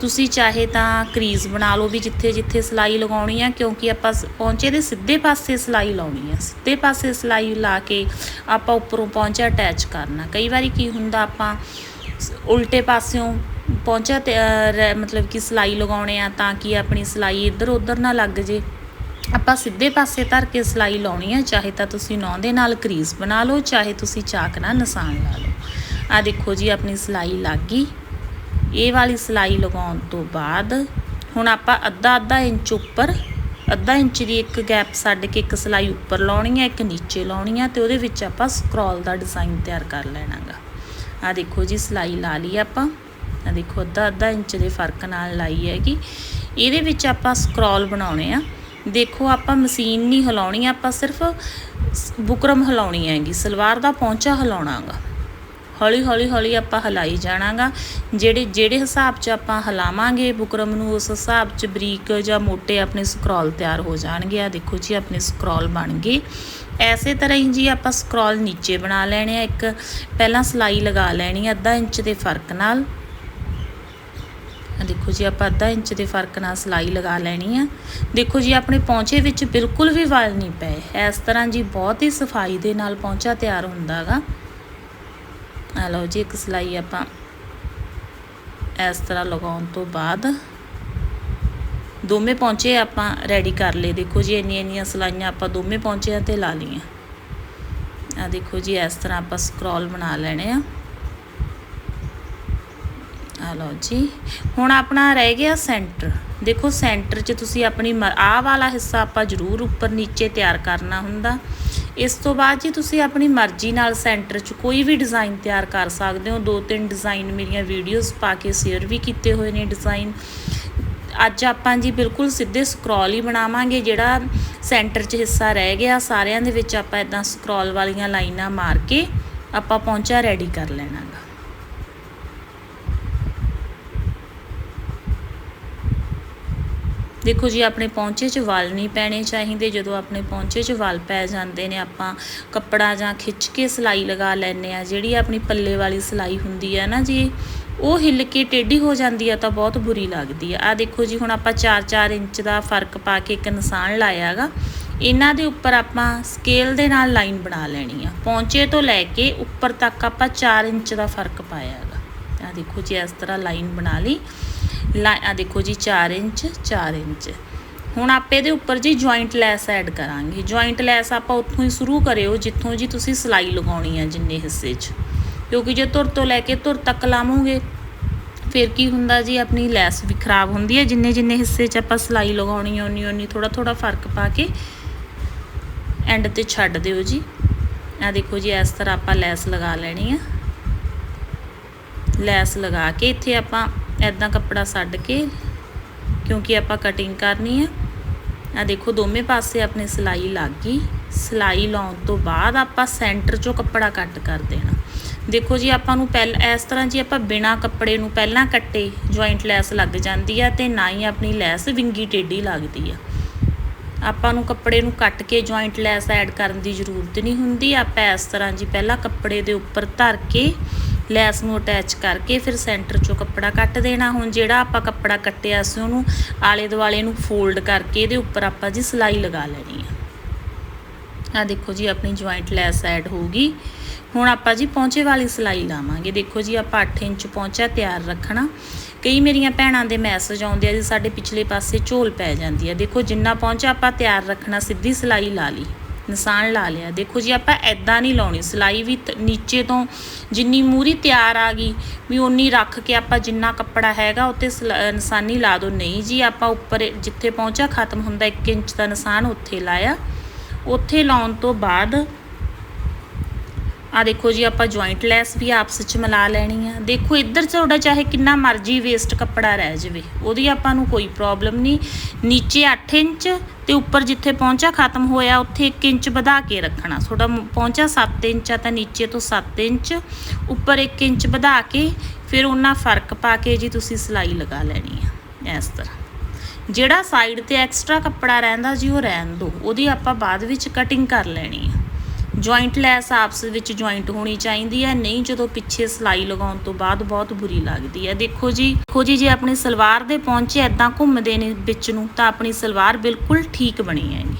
ਤੁਸੀਂ ਚਾਹੇ ਤਾਂ ਕਰੀਜ਼ ਬਣਾ ਲਓ ਵੀ ਜਿੱਥੇ ਜਿੱਥੇ ਸਿਲਾਈ ਲਗਾਉਣੀ ਆ ਕਿਉਂਕਿ ਆਪਾਂ ਸ- ਪੌਂਚੇ ਦੇ ਸਿੱਧੇ ਪਾਸੇ ਸਿਲਾਈ ਲਾਉਣੀ ਆ। ਸਿੱਧੇ ਪਾਸੇ ਸਿਲਾਈ ਲਾ ਕੇ ਆਪਾਂ ਉੱਪਰੋਂ ਪੌਂਚਾ ਅਟੈਚ ਕਰਨਾ। ਕਈ ਵਾਰੀ ਕੀ ਹੁੰਦਾ ਆਪਾਂ ਉਲਟੇ ਪਾਸਿਓਂ ਪੌਂਚਾ ਤੇ ਅਹ, ਮਤਲਬ ਕਿ ਸਿਲਾਈ ਲਗਾਉਣੇ ਆ ਤਾਂ ਕਿ ਆਪਣੀ ਸਿਲਾਈ ਇੱਧਰ ਉੱਧਰ ਨਾ ਲੱਗ ਜੇ। ਆਪਾਂ ਸਿੱਧੇ ਪਾਸੇ ਧਰ ਕੇ ਸਿਲਾਈ ਲਾਉਣੀ ਆ ਚਾਹੇ ਤਾਂ ਤੁਸੀਂ ਨੌਂ ਦੇ ਨਾਲ ਕਰੀਜ਼ ਬਣਾ ਲਓ ਚਾਹੇ ਤੁਸੀਂ ਚਾਕ ਨਾਲ ਨਿਸ਼ਾਨ ਲਾ ਲਓ। ਆ ਦੇਖੋ ਜੀ ਆਪਣੀ ਸਿਲਾਈ ਲੱਗ ਗਈ। ਇਹ ਵਾਲੀ ਸਿਲਾਈ ਲਗਾਉਣ ਤੋਂ ਬਾਅਦ ਹੁਣ ਆਪਾਂ ਅੱਧਾ ਅੱਧਾ ਇੰਚ ਉੱਪਰ, ਅੱਧਾ ਇੰਚ ਦੀ ਇੱਕ ਗੈਪ ਛੱਡ ਕੇ ਇੱਕ ਸਿਲਾਈ ਉੱਪਰ ਲਾਉਣੀ ਹੈ, ਇੱਕ ਨੀਚੇ ਲਾਉਣੀ ਹੈ ਤੇ ਉਹਦੇ ਵਿੱਚ ਆਪਾਂ ਸਕਰੋਲ ਦਾ ਡਿਜ਼ਾਈਨ ਤਿਆਰ ਕਰ ਲੈਣਾਗਾ। ਆ ਦੇਖੋ ਜੀ ਸਿਲਾਈ ਲਾ ਲਈ ਆਪਾਂ। ਆ ਦੇਖੋ ਅੱਧਾ ਅੱਧਾ ਇੰਚ ਦੇ ਫ਼ਰਕ ਨਾਲ ਲਾਈ ਹੈਗੀ। ਇਹਦੇ ਵਿੱਚ ਆਪਾਂ ਸਕਰੋਲ ਬਣਾਉਣੇ ਆ। ਦੇਖੋ ਆਪਾਂ ਮਸ਼ੀਨ ਨਹੀਂ ਹਿਲਾਉਣੀ, ਆਪਾਂ ਸਿਰਫ ਬੁਕਰਮ ਹਿਲਾਉਣੀ ਹੈਗੀ। ਸਲਵਾਰ ਦਾ ਪੌਂਚਾ ਹਿਲਾਉਣਾਗਾ। ਹੌਲੀ ਹੌਲੀ ਹੌਲੀ ਆਪਾਂ ਹਿਲਾਈ ਜਾਣਾਗਾ। ਜਿਹੜੇ ਜਿਹੜੇ ਹਿਸਾਬ 'ਚ ਆਪਾਂ ਹਿਲਾਵਾਂਗੇ, ਬੁਕਰਮ ਨੂੰ ਉਸ ਹਿਸਾਬ 'ਚ ਬਰੀਕ ਜਾਂ ਮੋٹے ਆਪਣੇ ਸਕਰੋਲ ਤਿਆਰ ਹੋ ਜਾਣਗੇ। ਆ ਦੇਖੋ ਜੀ, ਆਪਣੇ ਸਕਰੋਲ ਬਣ ਗਏ। ਐਸੇ ਤਰ੍ਹਾਂ ਹੀ ਜੀ ਆਪਾਂ ਸਕਰੋਲ ਨੀਚੇ ਬਣਾ ਲੈਣੇ ਆ। ਇੱਕ ਪਹਿਲਾਂ ਸਲਾਈ ਲਗਾ ਲੈਣੀ ਅੱਧਾ ਇੰਚ ਦੇ ਫ਼ਰਕ ਨਾਲ। ਆ ਦੇਖੋ ਜੀ, ਆਪਾਂ ਅੱਧਾ ਇੰਚ ਦੇ ਫ਼ਰਕ ਨਾਲ ਸਲਾਈ ਲਗਾ ਲੈਣੀ ਆ। ਦੇਖੋ ਜੀ, ਆਪਣੇ ਪੌਂਚੇ ਵਿੱਚ ਬਿਲਕੁਲ ਵੀ ਵਲ ਨਹੀਂ ਪਏ। ਇਸ ਤਰ੍ਹਾਂ ਜੀ ਬਹੁਤ ਹੀ ਸਫ਼ਾਈ ਦੇ ਨਾਲ ਪੌਂਚਾ ਤਿਆਰ ਹੁੰਦਾਗਾ। ਆ ਲਓ ਜੀ, ਇੱਕ ਸਿਲਾਈ ਆਪਾਂ ਇਸ ਤਰ੍ਹਾਂ ਲਗਾਉਣ ਤੋਂ ਬਾਅਦ ਦੋਵੇਂ ਪੌਂਚੇ ਆਪਾਂ ਰੈਡੀ ਕਰ ਲਏ। ਦੇਖੋ ਜੀ, ਇੰਨੀਆਂ ਇੰਨੀਆਂ ਸਿਲਾਈਆਂ ਆਪਾਂ ਦੋਵੇਂ ਪੌਂਚਿਆਂ ਤੇ ਲਾ ਲਈਆਂ। ਆ ਦੇਖੋ ਜੀ, ਇਸ ਤਰ੍ਹਾਂ ਆਪਾਂ ਸਕਰੋਲ ਬਣਾ ਲੈਣੇ ਆ। ਆ ਲਓ ਜੀ, ਹੁਣ ਆਪਣਾ ਰਹਿ ਗਿਆ ਸੈਂਟਰ ਦੇਖੋ ਸੈਂਟਰ 'ਚ ਤੁਸੀਂ ਆਪਣੀ ਆਹ ਵਾਲਾ ਹਿੱਸਾ ਆਪਾਂ ਜ਼ਰੂਰ ਉੱਪਰ ਨੀਚੇ ਤਿਆਰ ਕਰਨਾ ਹੁੰਦਾ। ਇਸ ਤੋਂ ਬਾਅਦ ਜੀ ਤੁਸੀਂ ਆਪਣੀ ਮਰਜ਼ੀ ਨਾਲ ਸੈਂਟਰ 'ਚ ਕੋਈ ਵੀ ਡਿਜ਼ਾਈਨ ਤਿਆਰ ਕਰ ਸਕਦੇ ਹੋ। ਦੋ ਤਿੰਨ ਡਿਜ਼ਾਈਨ ਮੇਰੀਆਂ ਵੀਡੀਓਜ਼ ਪਾ ਕੇ ਸ਼ੇਅਰ ਵੀ ਕੀਤੇ ਹੋਏ ਨੇ ਡਿਜ਼ਾਈਨ। ਅੱਜ ਆਪਾਂ ਜੀ ਬਿਲਕੁਲ ਸਿੱਧੇ ਸਕਰੋਲ ਹੀ ਬਣਾਵਾਂਗੇ, ਜਿਹੜਾ ਸੈਂਟਰ 'ਚ ਹਿੱਸਾ ਰਹਿ ਗਿਆ। ਸਾਰਿਆਂ ਦੇ ਵਿੱਚ ਆਪਾਂ ਇਦਾਂ ਸਕਰੋਲ ਵਾਲੀਆਂ ਲਾਈਨਾਂ ਮਾਰ ਕੇ ਆਪਾਂ ਪਹੁੰਚਾ ਰੈਡੀ ਕਰ ਲੈਣਾ ਗਾ ਦੇਖੋ ਜੀ, ਆਪਣੇ ਪੌਂਚੇ 'ਚ ਵਲ ਨਹੀਂ ਪੈਣੇ ਚਾਹੀਦੇ। ਜਦੋਂ ਆਪਣੇ ਪੌਂਚੇ 'ਚ ਵਲ ਪੈ ਜਾਂਦੇ ਨੇ, ਆਪਾਂ ਕੱਪੜਾ ਜਾਂ ਖਿੱਚ ਕੇ ਸਿਲਾਈ ਲਗਾ ਲੈਨੇ ਆ ਜਿਹੜੀ ਆਪਣੀ ਪੱਲੇ ਵਾਲੀ ਸਿਲਾਈ ਹੁੰਦੀ ਆ ਨਾ ਜੀ, ਉਹ ਹਿੱਲ ਕੇ ਟੇਢੀ ਹੋ ਜਾਂਦੀ ਆ ਤਾਂ ਬਹੁਤ ਬੁਰੀ ਲੱਗਦੀ ਆ ਆ ਦੇਖੋ ਜੀ, ਹੁਣ ਆਪਾਂ 4-4 ਇੰਚ ਦਾ ਫ਼ਰਕ ਪਾ ਕੇ ਇੱਕ ਨਿਸ਼ਾਨ ਲਾਇਆਗਾ ਇਹਨਾਂ ਦੇ ਉੱਪਰ ਆਪਾਂ ਸਕੇਲ ਦੇ ਨਾਲ ਲਾਈਨ ਬਣਾ ਲੈਣੀ ਆ। ਪੌਂਚੇ ਤੋਂ ਲੈ ਕੇ ਉੱਪਰ ਤੱਕ ਆਪਾਂ 4 ਇੰਚ ਦਾ ਫ਼ਰਕ ਪਾਇਆਗਾ ਆ ਦੇਖੋ ਜੀ, ਇਸ ਤਰ੍ਹਾਂ ਲਾਈਨ ਬਣਾ ਲਈ। ਆ ਦੇਖੋ ਜੀ 4 ਇੰਚ 4 ਇੰਚ। ਹੁਣ ਆਪੇ ਇਹਦੇ ਉੱਪਰ ਜੀ ਜੁਆਇੰਟ ਲੈਸ ਐਡ ਕਰਾਂਗੇ। ਜੁਆਇੰਟ ਲੈਸ ਆਪਾਂ ਉੱਥੋਂ ਹੀ ਸ਼ੁਰੂ ਕਰਿਓ, ਜਿੱਥੋਂ ਜੀ ਤੁਸੀਂ ਸਿਲਾਈ ਲਗਾਉਣੀ ਆ ਜਿੰਨੇ ਹਿੱਸੇ 'ਚ। ਕਿਉਂਕਿ ਜੇ ਧੁਰ ਤੋਂ ਲੈ ਕੇ ਧੁਰ ਤੱਕ ਲਾਵੋਗੇ, ਫਿਰ ਕੀ ਹੁੰਦਾ ਜੀ, ਆਪਣੀ ਲੈਸ ਵੀ ਖਰਾਬ ਹੁੰਦੀ ਹੈ ਜਿੰਨੇ ਜਿੰਨੇ ਹਿੱਸੇ 'ਚ ਆਪਾਂ ਸਿਲਾਈ ਲਗਾਉਣੀ ਆ, ਉਨੀ ਉਨੀ ਥੋੜਾ ਥੋੜਾ ਫ਼ਰਕ ਪਾ ਕੇ ਐਂਡ ਤੇ ਛੱਡ ਦਿਓ ਜੀ। ਆ ਦੇਖੋ ਜੀ, ਇਸ ਤਰ੍ਹਾਂ ਆਪਾਂ ਲੈਸ ਲਗਾ ਲੈਣੀ ਆ। ਲੈਸ ਲਗਾ ਕੇ ਇੱਥੇ ਆਪਾਂ ਐਦਾਂ ਕੱਪੜਾ ਛੱਡ ਕੇ, ਕਿਉਂਕਿ ਆਪਾਂ ਕਟਿੰਗ ਕਰਨੀ ਆ। ਆ ਦੇਖੋ, ਦੋਵੇਂ ਪਾਸੇ ਆਪਣੀ ਸਿਲਾਈ ਲੱਗ ਗਈ। ਸਿਲਾਈ ਲਾਉਣ ਤੋਂ ਬਾਅਦ ਆਪਾਂ ਸੈਂਟਰ 'ਚੋਂ ਕੱਪੜਾ ਕੱਟ ਕਰ ਦੇਣਾ। ਦੇਖੋ ਜੀ, ਆਪਾਂ ਨੂੰ ਪਹਿਲ, ਇਸ ਤਰ੍ਹਾਂ ਜੀ ਆਪਾਂ ਬਿਨਾ ਕੱਪੜੇ ਨੂੰ ਪਹਿਲਾਂ ਕੱਟੇ ਜੁਆਇੰਟ ਲੈਸ ਲੱਗ ਜਾਂਦੀ ਆ ਤੇ ਨਾ ਹੀ ਆਪਣੀ ਲੈਸ ਵਿੰਗੀ ਟੇਢੀ ਲੱਗਦੀ ਆ। ਆਪਾਂ ਨੂੰ ਕੱਪੜੇ ਨੂੰ ਕੱਟ ਕੇ ਜੁਆਇੰਟ ਲੈਸ ਐਡ ਕਰਨ ਦੀ ਜ਼ਰੂਰਤ ਨਹੀਂ ਹੁੰਦੀ। ਆਪਾਂ ਇਸ ਤਰ੍ਹਾਂ ਜੀ ਪਹਿਲਾਂ ਕੱਪੜੇ ਦੇ ਉੱਪਰ ਧਰ ਕੇ ਲੈਸ ਨੂੰ ਅਟੈਚ ਕਰਕੇ ਫਿਰ ਸੈਂਟਰ ਚੋਂ ਕੱਪੜਾ ਕੱਟ ਦੇਣਾ। ਹੁਣ ਜਿਹੜਾ ਆਪਾਂ ਕੱਪੜਾ ਕੱਟਿਆ ਸੀ, ਉਹਨੂੰ ਆਲੇ ਦੁਆਲੇ ਨੂੰ ਫੋਲਡ ਕਰਕੇ ਇਹਦੇ ਉੱਪਰ ਆਪਾਂ ਜੀ ਸਿਲਾਈ ਲਗਾ ਲੈਣੀ ਆ। ਆ ਦੇਖੋ ਜੀ, ਆਪਣੀ ਜੁਆਇੰਟ ਲੈਸ ਐਡ ਹੋਊਗੀ ਹੁਣ ਆਪਾਂ ਜੀ ਪੌਂਚੇ ਵਾਲੀ ਸਿਲਾਈ ਲਾਵਾਂਗੇ। ਦੇਖੋ ਜੀ, ਆਪਾਂ 8 ਇੰਚ ਪੌਂਚਾ ਤਿਆਰ ਰੱਖਣਾ। ਕਈ ਮੇਰੀਆਂ ਭੈਣਾਂ ਦੇ ਮੈਸੇਜ ਆਉਂਦੇ ਆ ਜੀ, ਸਾਡੇ ਪਿਛਲੇ ਪਾਸੇ ਝੋਲ ਪੈ ਜਾਂਦੀ ਆ। ਦੇਖੋ, ਜਿੰਨਾ ਪੌਂਚਾ ਆਪਾਂ ਤਿਆਰ ਰੱਖਣਾ, ਸਿੱਧੀ ਸਿਲਾਈ ਲਾ ਲਈ। ਨਿਸ਼ਾਨ ਲਾ ਲਿਆ। ਦੇਖੋ ਜੀ, ਆਪਾਂ ਐਦਾਂ ਨਹੀਂ ਲਾਉਣੀ। ਸਿਲਾਈ ਵੀ ਤ- ਨੀਚੇ ਤੋਂ ਜਿੰਨੀ ਮੂਰੀ ਤਿਆਰ ਆ ਗਈ, ਵੀ ਉਨੀ ਰੱਖ ਕੇ ਆਪਾਂ ਜਿੰਨਾ ਕੱਪੜਾ ਹੈਗਾ ਉੱਤੇ ਸਿਲਾ- ਨਿਸ਼ਾਨੀ ਲਾ ਦੋ। ਨਹੀਂ ਜੀ, ਆਪਾਂ ਉੱਪਰ ਜਿੱਥੇ ਪਹੁੰਚਾ ਖਤਮ ਹੁੰਦਾ 1 ਇੰਚ ਦਾ ਨਿਸ਼ਾਨ ਉੱਥੇ ਲਾਇਆ। ਉੱਥੇ ਲਾਉਣ ਤੋਂ ਬਾਅਦ ਆ ਦੇਖੋ ਜੀ, ਆਪਾਂ ਜੁਆਇੰਟ ਲੈਸ ਵੀ ਆਪਸ ਵਿੱਚ ਮਿਲਾ ਲੈਣੀ ਆ। ਦੇਖੋ, ਇੱਧਰ ਤੁਹਾਡਾ ਚਾਹੇ ਕਿੰਨਾ ਮਰਜ਼ੀ ਵੇਸਟ ਕੱਪੜਾ ਰਹਿ ਜਾਵੇ, ਉਹਦੀ ਆਪਾਂ ਨੂੰ ਕੋਈ ਪ੍ਰੋਬਲਮ ਨਹੀਂ। ਨੀਚੇ 8 ਇੰਚ ਤੇ ਉੱਪਰ ਜਿੱਥੇ ਪਹੁੰਚਾ ਖਤਮ ਹੋਇਆ, ਉੱਥੇ 1 ਇੰਚ ਵਧਾ ਕੇ ਰੱਖਣਾ। ਤੁਹਾਡਾ ਪਹੁੰਚਾ 7 ਇੰਚ ਆ, ਤਾਂ ਨੀਚੇ ਤੋਂ 7 ਇੰਚ, ਉੱਪਰ 1 ਇੰਚ ਵਧਾ ਕੇ ਫਿਰ ਉਹਨਾਂ ਫ਼ਰਕ ਪਾ ਕੇ ਜੀ ਤੁਸੀਂ ਸਿਲਾਈ ਲਗਾ ਲੈਣੀ ਆ, ਇਸ ਤਰ੍ਹਾਂ। ਜਿਹੜਾ ਸਾਈਡ ਤੇ ਐਕਸਟਰਾ ਕੱਪੜਾ ਰਹਿੰਦਾ ਜੀ, ਉਹ ਰਹਿਣ ਦਿਓ। ਉਹਦੀ ਆਪਾਂ ਬਾਅਦ ਵਿੱਚ ਕਟਿੰਗ ਕਰ ਲੈਣੀ ਆ। ਜੁਆਇੰਟ ਲੈਸ ਆਪਸ ਵਿੱਚ ਜੁਆਇੰਟ ਹੋਣੀ ਚਾਹੀਦੀ ਹੈ, ਨਹੀਂ ਜਦੋਂ ਪਿੱਛੇ ਸਲਾਈ ਲਗਾਉਣ ਤੋਂ ਬਾਅਦ ਬਹੁਤ ਬੁਰੀ ਲੱਗਦੀ ਹੈ। ਦੇਖੋ ਜੀ ਦੇਖੋ ਜੀ, ਜੇ ਆਪਣੀ ਸਲਵਾਰ ਦੇ ਪਹੁੰਚੇ ਐਦਾਂ ਘੁੰਮਦੇ ਨੇ ਵਿੱਚ ਨੂੰ, ਤਾਂ ਆਪਣੀ ਸਲਵਾਰ ਬਿਲਕੁਲ ਠੀਕ ਬਣੀ ਹੈਗੀ।